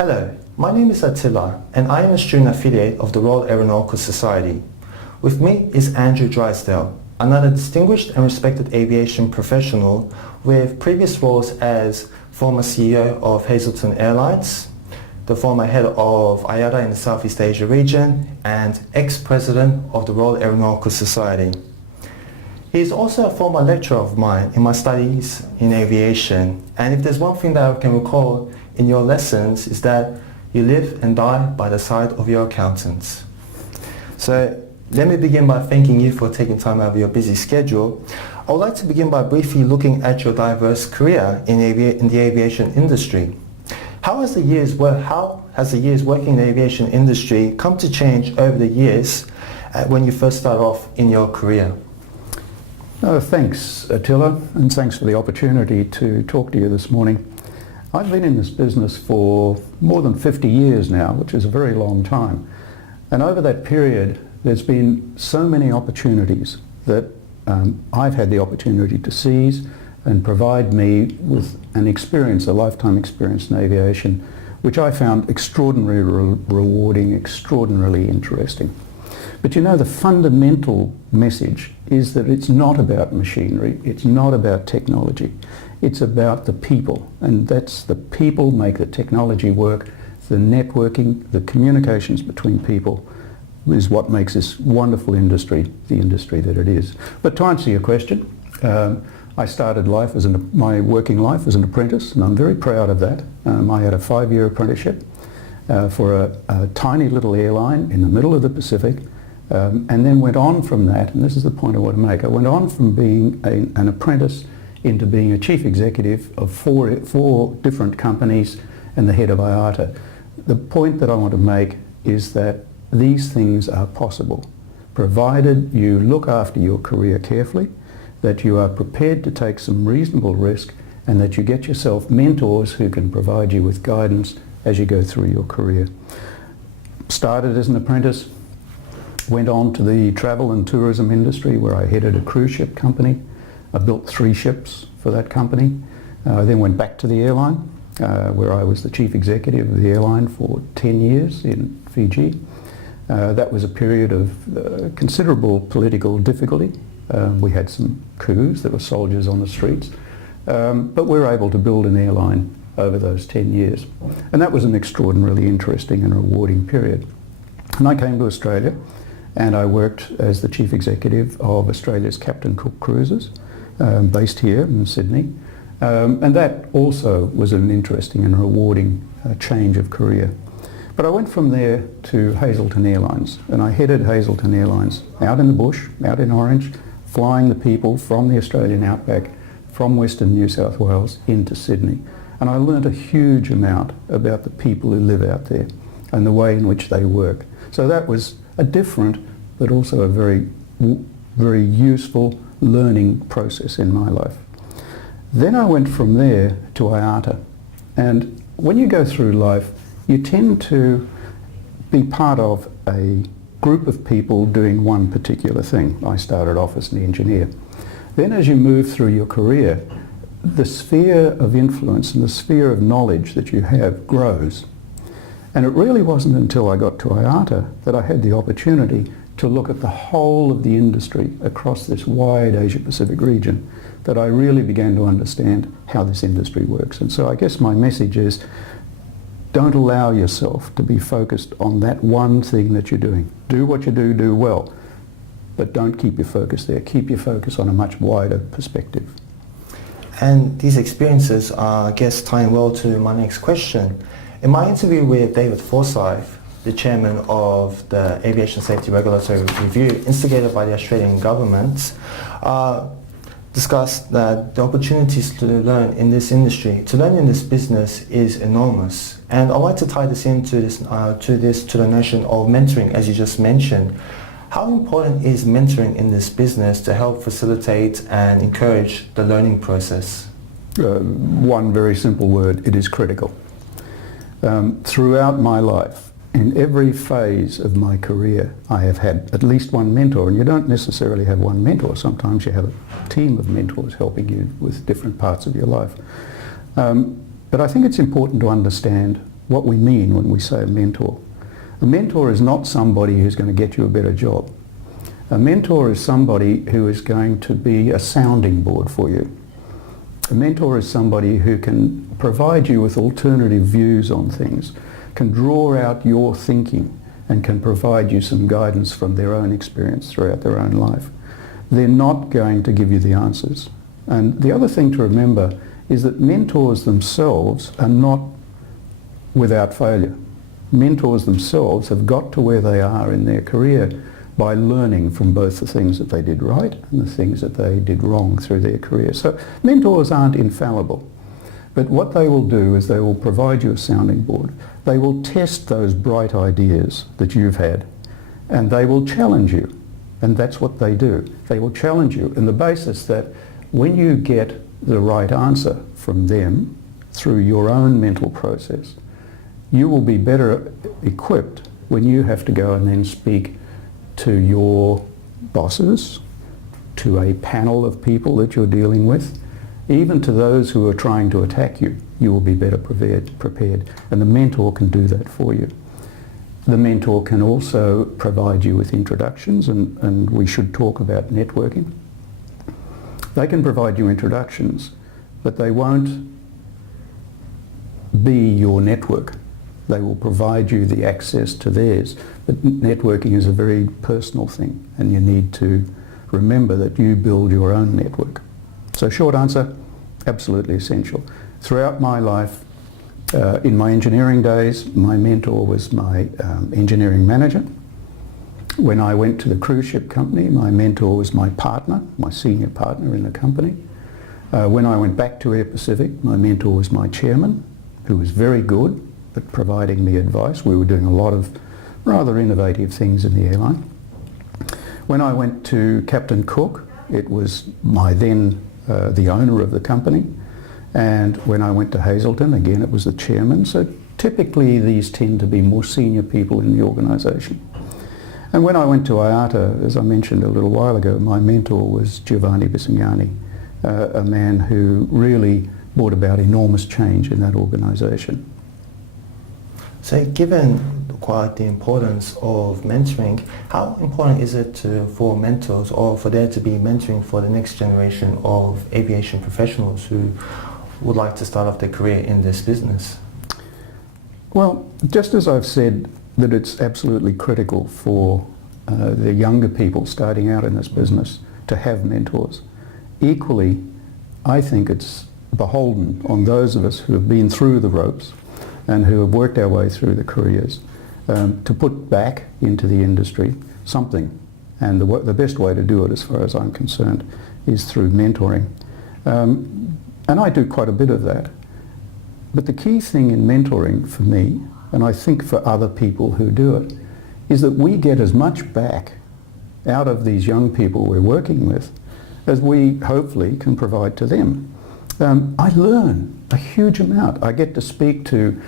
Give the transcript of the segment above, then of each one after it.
Hello, my name is Attila and I am a student affiliate of the Royal Aeronautical Society. With me is Andrew Drysdale, another distinguished and respected aviation professional with previous roles as former CEO of Hazelton Airlines, the former head of IATA in the Southeast Asia region, and ex-president of the Royal Aeronautical Society. He is also a former lecturer of mine in my studies in aviation, and if there's one thing that I can recall in your lessons is that you live and die by the side of your accountants. So let me begin by thanking you for taking time out of your busy schedule. I would like to begin by briefly looking at your diverse career in the aviation industry. How has the years working in the aviation industry come to change over the years when you first started off in your career? Thanks, Attila, and thanks for the opportunity to talk to you this morning. I've been in this business for more than 50 years now, which is a very long time. And over that period, there's been so many opportunities that I've had the opportunity to seize and provide me with an experience, a lifetime experience in aviation, which I found extraordinarily rewarding, extraordinarily interesting. But you know, the fundamental message is that it's not about machinery, it's not about technology, it's about the people. And that's the people make the technology work, the networking, the communications between people is what makes this wonderful industry the industry that it is. But to answer your question, I started my working life as an apprentice, and I'm very proud of that. I had a 5-year apprenticeship for a tiny little airline in the middle of the Pacific, and then went on from that, and this is the point I want to make, I went on from being an apprentice into being a chief executive of four different companies and the head of IATA. The point that I want to make is that these things are possible, provided you look after your career carefully, that you are prepared to take some reasonable risk, and that you get yourself mentors who can provide you with guidance as you go through your career. Started as an apprentice, went on to the travel and tourism industry where I headed a cruise ship company. I built 3 ships for that company. I then went back to the airline where I was the chief executive of the airline for 10 years in Fiji. That was a period of considerable political difficulty. We had some coups, there were soldiers on the streets, but we were able to build an airline over those 10 years. And that was an extraordinarily interesting and rewarding period. And I came to Australia and I worked as the chief executive of Australia's Captain Cook Cruises, based here in Sydney. And that also was an interesting and rewarding change of career. But I went from there to Hazelton Airlines, and I headed Hazelton Airlines out in the bush, out in Orange, flying the people from the Australian outback, from Western New South Wales into Sydney. And I learnt a huge amount about the people who live out there and the way in which they work. So that was a different but also a very useful learning process in my life. Then I went from there to IATA, and when you go through life you tend to be part of a group of people doing one particular thing. I started off as an engineer. Then as you move through your career, the sphere of influence and the sphere of knowledge that you have grows. And it really wasn't until I got to IATA that I had the opportunity to look at the whole of the industry across this wide Asia-Pacific region that I really began to understand how this industry works. And so I guess my message is, don't allow yourself to be focused on that one thing that you're doing. Do what you do well, but don't keep your focus there. Keep your focus on a much wider perspective. And these experiences are, I guess, tying well to my next question. In my interview with David Forsyth, the chairman of the Aviation Safety Regulatory Review, instigated by the Australian government, discussed that the opportunities to learn in this industry, to learn in this business is enormous. And I'd like to tie this into to the notion of mentoring, as you just mentioned. How important is mentoring in this business to help facilitate and encourage the learning process? One very simple word, it is critical. Throughout my life, in every phase of my career, I have had at least one mentor, and you don't necessarily have one mentor. Sometimes you have a team of mentors helping you with different parts of your life. But I think it's important to understand what we mean when we say a mentor. A mentor is not somebody who's going to get you a better job. A mentor is somebody who is going to be a sounding board for you. A mentor is somebody who can provide you with alternative views on things, can draw out your thinking, and can provide you some guidance from their own experience throughout their own life. They're not going to give you the answers. And the other thing to remember is that mentors themselves are not without failure. Mentors themselves have got to where they are in their career by learning from both the things that they did right and the things that they did wrong through their career. So mentors aren't infallible. But what they will do is they will provide you a sounding board. They will test those bright ideas that you've had, and they will challenge you. And that's what they do. They will challenge you on the basis that when you get the right answer from them through your own mental process, you will be better equipped when you have to go and then speak to your bosses, to a panel of people that you're dealing with, even to those who are trying to attack you. You will be better prepared. And the mentor can do that for you. The mentor can also provide you with introductions, and we should talk about networking. They can provide you introductions, but they won't be your network. They will provide you the access to theirs. But networking is a very personal thing, and you need to remember that you build your own network. So short answer, absolutely essential. Throughout my life, in my engineering days, my mentor was my engineering manager. When I went to the cruise ship company, my mentor was my partner, my senior partner in the company. When I went back to Air Pacific, my mentor was my chairman, who was very good at providing me advice. We were doing a lot of rather innovative things in the airline. When I went to Captain Cook, it was my then the owner of the company. And when I went to Hazelton, again, it was the chairman. So typically these tend to be more senior people in the organisation. And when I went to IATA, as I mentioned a little while ago, my mentor was Giovanni Bisignani, a man who really brought about enormous change in that organisation. So given quite the importance of mentoring, how important is it for mentors or for there to be mentoring for the next generation of aviation professionals who would like to start off their career in this business? Well, just as I've said that it's absolutely critical for the younger people starting out in this business to have mentors, equally I think it's beholden on those of us who have been through the ropes and who have worked our way through the careers to put back into the industry something. And the best way to do it, as far as I'm concerned, is through mentoring. And I do quite a bit of that. But the key thing in mentoring for me, and I think for other people who do it, is that we get as much back out of these young people we're working with as we hopefully can provide to them. I learn a huge amount. I get to speak to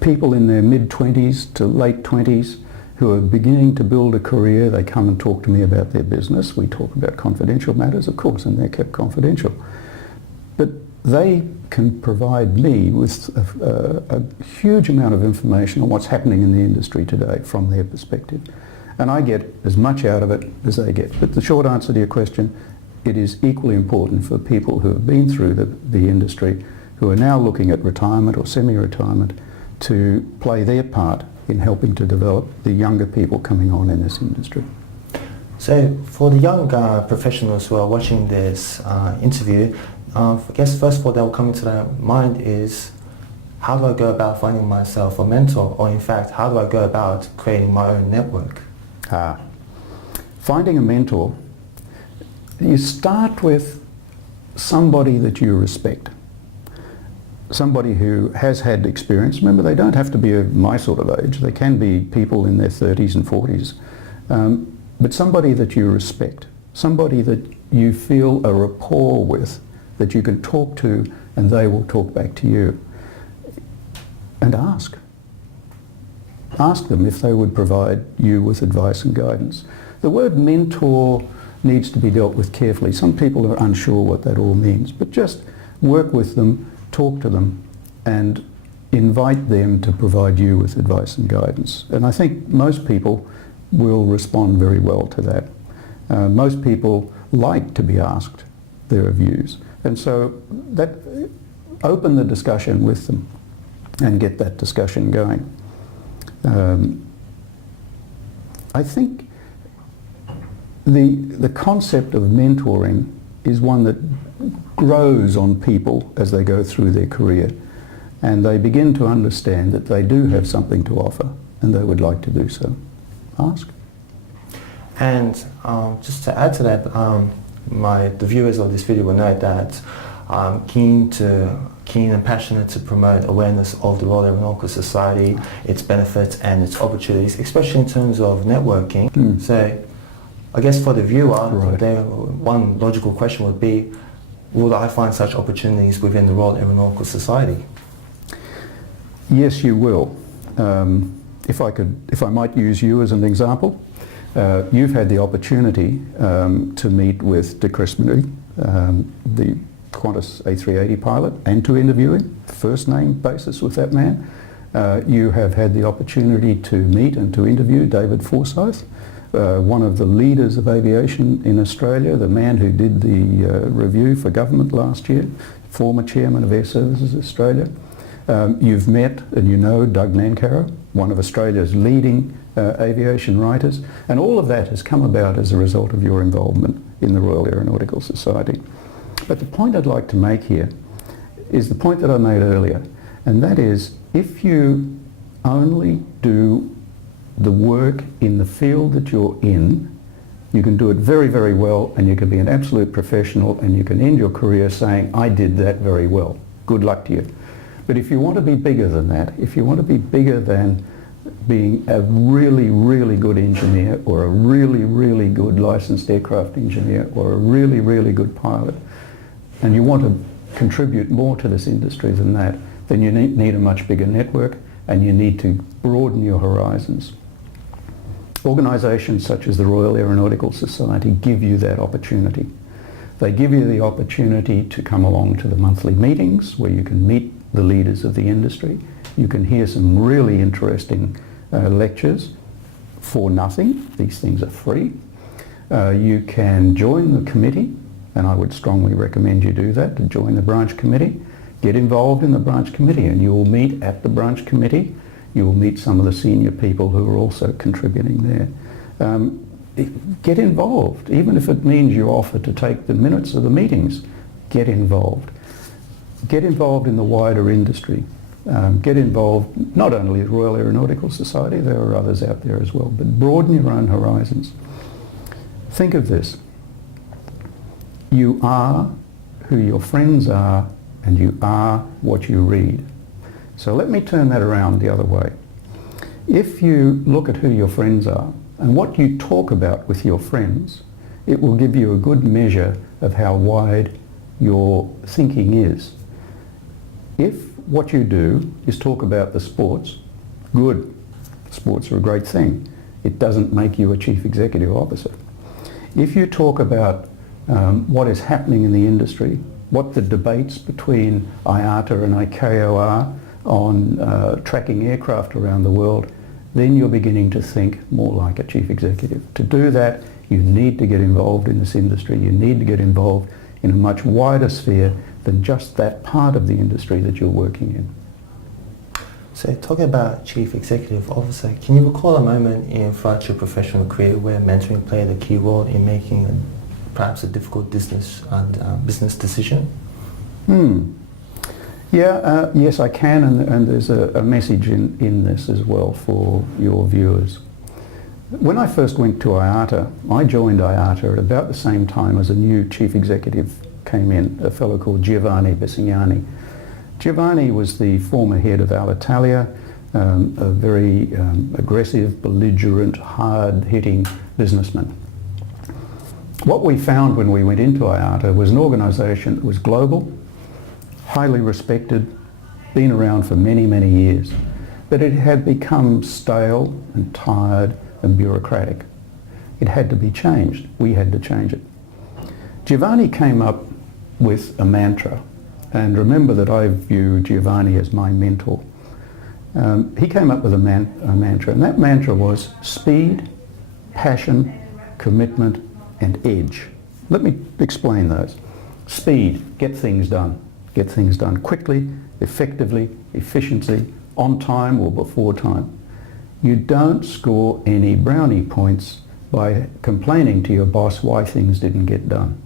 people in their mid-20s to late 20s who are beginning to build a career. They come and talk to me about their business. We talk about confidential matters, of course, and they're kept confidential. But they can provide me with a huge amount of information on what's happening in the industry today from their perspective. And I get as much out of it as they get. But the short answer to your question, it is equally important for people who have been through the industry, who are now looking at retirement or semi-retirement, to play their part in helping to develop the younger people coming on in this industry. So for the young professionals who are watching this interview, I guess first of all that will come into their mind is, how do I go about finding myself a mentor? Or in fact, how do I go about creating my own network? Finding a mentor, you start with somebody that you respect. Somebody who has had experience. Remember, they don't have to be my sort of age. They can be people in their 30s and 40s. But somebody that you respect. Somebody that you feel a rapport with, that you can talk to and they will talk back to you. And ask. Ask them if they would provide you with advice and guidance. The word mentor needs to be dealt with carefully. Some people are unsure what that all means, but just work with them, talk to them, and invite them to provide you with advice and guidance. And I think most people will respond very well to that. Most people like to be asked their views. And so that open the discussion with them and get that discussion going. I think the concept of mentoring is one that grows on people as they go through their career, and they begin to understand that they do have something to offer and they would like to do so. Ask. And just to add to that, the viewers of this video will note that I'm keen and passionate to promote awareness of the Royal Aeronautical Society, its benefits and its opportunities, especially in terms of networking. So I guess for the viewer, one logical question would be, will I find such opportunities within the Royal Aeronautical Society? Yes, you will. If I might use you as an example, you've had the opportunity to meet with Dick Christmas, the Qantas A380 pilot, and to interview him, first name basis with that man. You have had the opportunity to meet and to interview David Forsyth, one of the leaders of aviation in Australia, the man who did the review for government last year, former chairman of Air Services Australia. You've met and you know Doug Nancarrow, one of Australia's leading aviation writers, and all of that has come about as a result of your involvement in the Royal Aeronautical Society. But the point I'd like to make here is the point that I made earlier, and that is, if you only do the work in the field that you're in, you can do it very, very well, and you can be an absolute professional, and you can end your career saying, I did that very well. Good luck to you. But if you want to be bigger than that, if you want to be bigger than being a really, really good engineer, or a really, really good licensed aircraft engineer, or a really, really good pilot, and you want to contribute more to this industry than that, then you need a much bigger network, and you need to broaden your horizons. Organisations such as the Royal Aeronautical Society give you that opportunity. They give you the opportunity to come along to the monthly meetings where you can meet the leaders of the industry. You can hear some really interesting lectures for nothing. These things are free. You can join the committee, and I would strongly recommend you do that, to join the branch committee. Get involved in the branch committee, and you will meet at the branch committee. You will meet some of the senior people who are also contributing there. Get involved, even if it means you offer to take the minutes of the meetings. Get involved. Get involved in the wider industry. Get involved, not only with Royal Aeronautical Society, there are others out there as well, but broaden your own horizons. Think of this. You are who your friends are, and you are what you read. So let me turn that around the other way. If you look at who your friends are and what you talk about with your friends, it will give you a good measure of how wide your thinking is. If what you do is talk about the sports, good. Sports are a great thing. It doesn't make you a chief executive officer. If you talk about what is happening in the industry, what the debates between IATA and ICAO are on tracking aircraft around the world, then you're beginning to think more like a chief executive. To do that, you need to get involved in this industry. You need to get involved in a much wider sphere than just that part of the industry that you're working in. So talking about Chief Executive Officer, can you recall a moment throughout your professional career where mentoring played a key role in making perhaps a difficult business decision? Yes, I can, and there's a message in this as well for your viewers. When I first went to IATA, I joined IATA at about the same time as a new chief executive came in, a fellow called Giovanni Bisignani. Giovanni was the former head of Alitalia, a very aggressive, belligerent, hard-hitting businessman. What we found when we went into IATA was an organisation that was global, highly respected, been around for many, many years, but it had become stale and tired and bureaucratic. It had to be changed. We had to change it. Giovanni came up with a mantra, and remember that I view Giovanni as my mentor. He came up with a mantra, and that mantra was speed, passion, commitment, and edge. Let me explain those. Speed, get things done. Get things done quickly, effectively, efficiently, on time or before time. You don't score any brownie points by complaining to your boss why things didn't get done.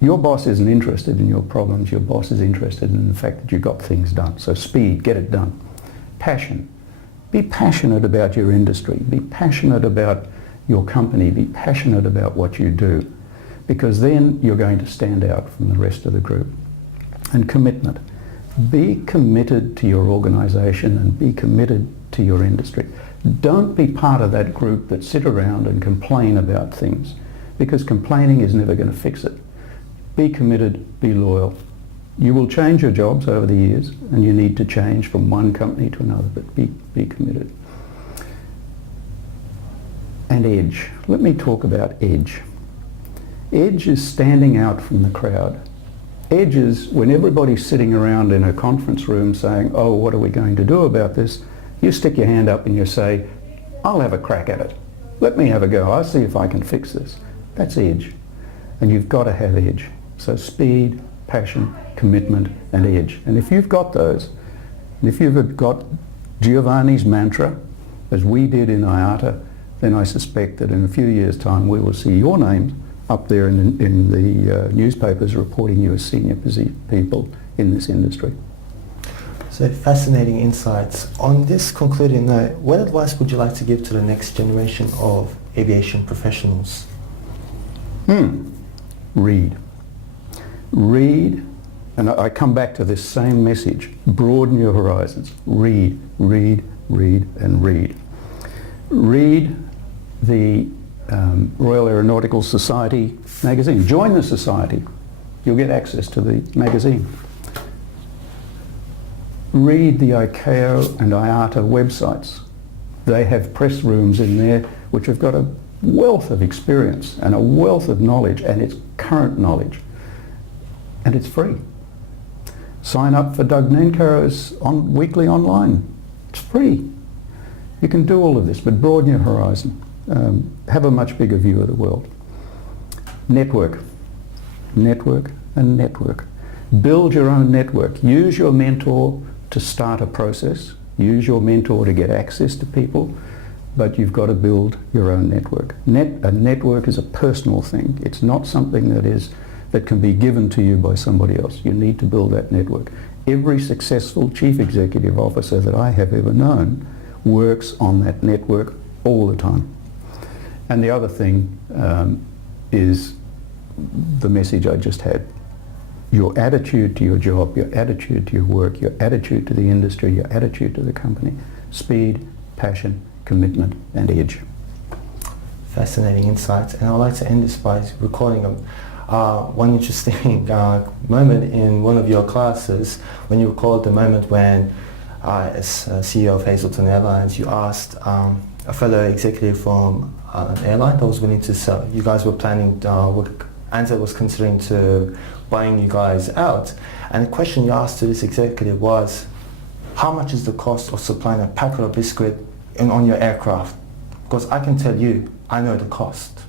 Your boss isn't interested in your problems, your boss is interested in the fact that you got things done. So speed, get it done. Passion. Be passionate about your industry. Be passionate about your company. Be passionate about what you do, because then you're going to stand out from the rest of the group. And commitment. Be committed to your organisation and be committed to your industry. Don't be part of that group that sit around and complain about things, because complaining is never going to fix it. Be committed, be loyal. You will change your jobs over the years, and you need to change from one company to another, but be committed. And edge. Let me talk about edge. Edge is standing out from the crowd. Edge is when everybody's sitting around in a conference room saying, oh, what are we going to do about this? You stick your hand up and you say, I'll have a crack at it. Let me have a go. I'll see if I can fix this. That's edge. And you've got to have edge. So speed, passion, commitment, and edge. And if you've got those, and if you've got Giovanni's mantra, as we did in IATA, then I suspect that in a few years' time we will see your names up there in the newspapers reporting you as senior people in this industry. So fascinating insights. On this concluding note, what advice would you like to give to the next generation of aviation professionals? Read. Read, and I come back to this same message. Broaden your horizons. Read, read, read, and read. Read the Royal Aeronautical Society magazine. Join the society. You'll get access to the magazine. Read the ICAO and IATA websites. They have press rooms in there which have got a wealth of experience and a wealth of knowledge, and it's current knowledge. And it's free. Sign up for Doug Nenkaro's weekly online. It's free. You can do all of this, but broaden your horizon. Have a much bigger view of the world. Network. Network and network. Build your own network. Use your mentor to start a process. Use your mentor to get access to people, but you've got to build your own network. A network is a personal thing. It's not something that can be given to you by somebody else. You need to build that network. Every successful chief executive officer that I have ever known works on that network all the time. And the other thing is the message I just had. Your attitude to your job, your attitude to your work, your attitude to the industry, your attitude to the company. Speed, passion, commitment, and edge. Fascinating insights. And I'd like to end this by recalling one interesting moment in one of your classes when you recalled the moment when, as CEO of Hazelton Airlines, you asked a fellow executive from an airline that was willing to sell. You guys were planning, ANZA was considering to buying you guys out. And the question you asked to this executive was, how much is the cost of supplying a packet of biscuit on your aircraft? Because I can tell you, I know the cost.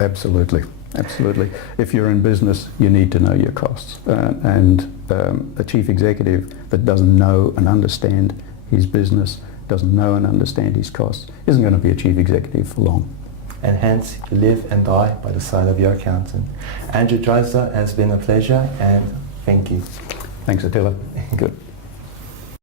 Absolutely. Absolutely. If you're in business, you need to know your costs. A chief executive that doesn't know and understand his business, doesn't know and understand his costs, isn't going to be a chief executive for long. And hence, you live and die by the side of your accountant. Andrew Drysdale, has been a pleasure, and thank you. Thanks, Attila. Good.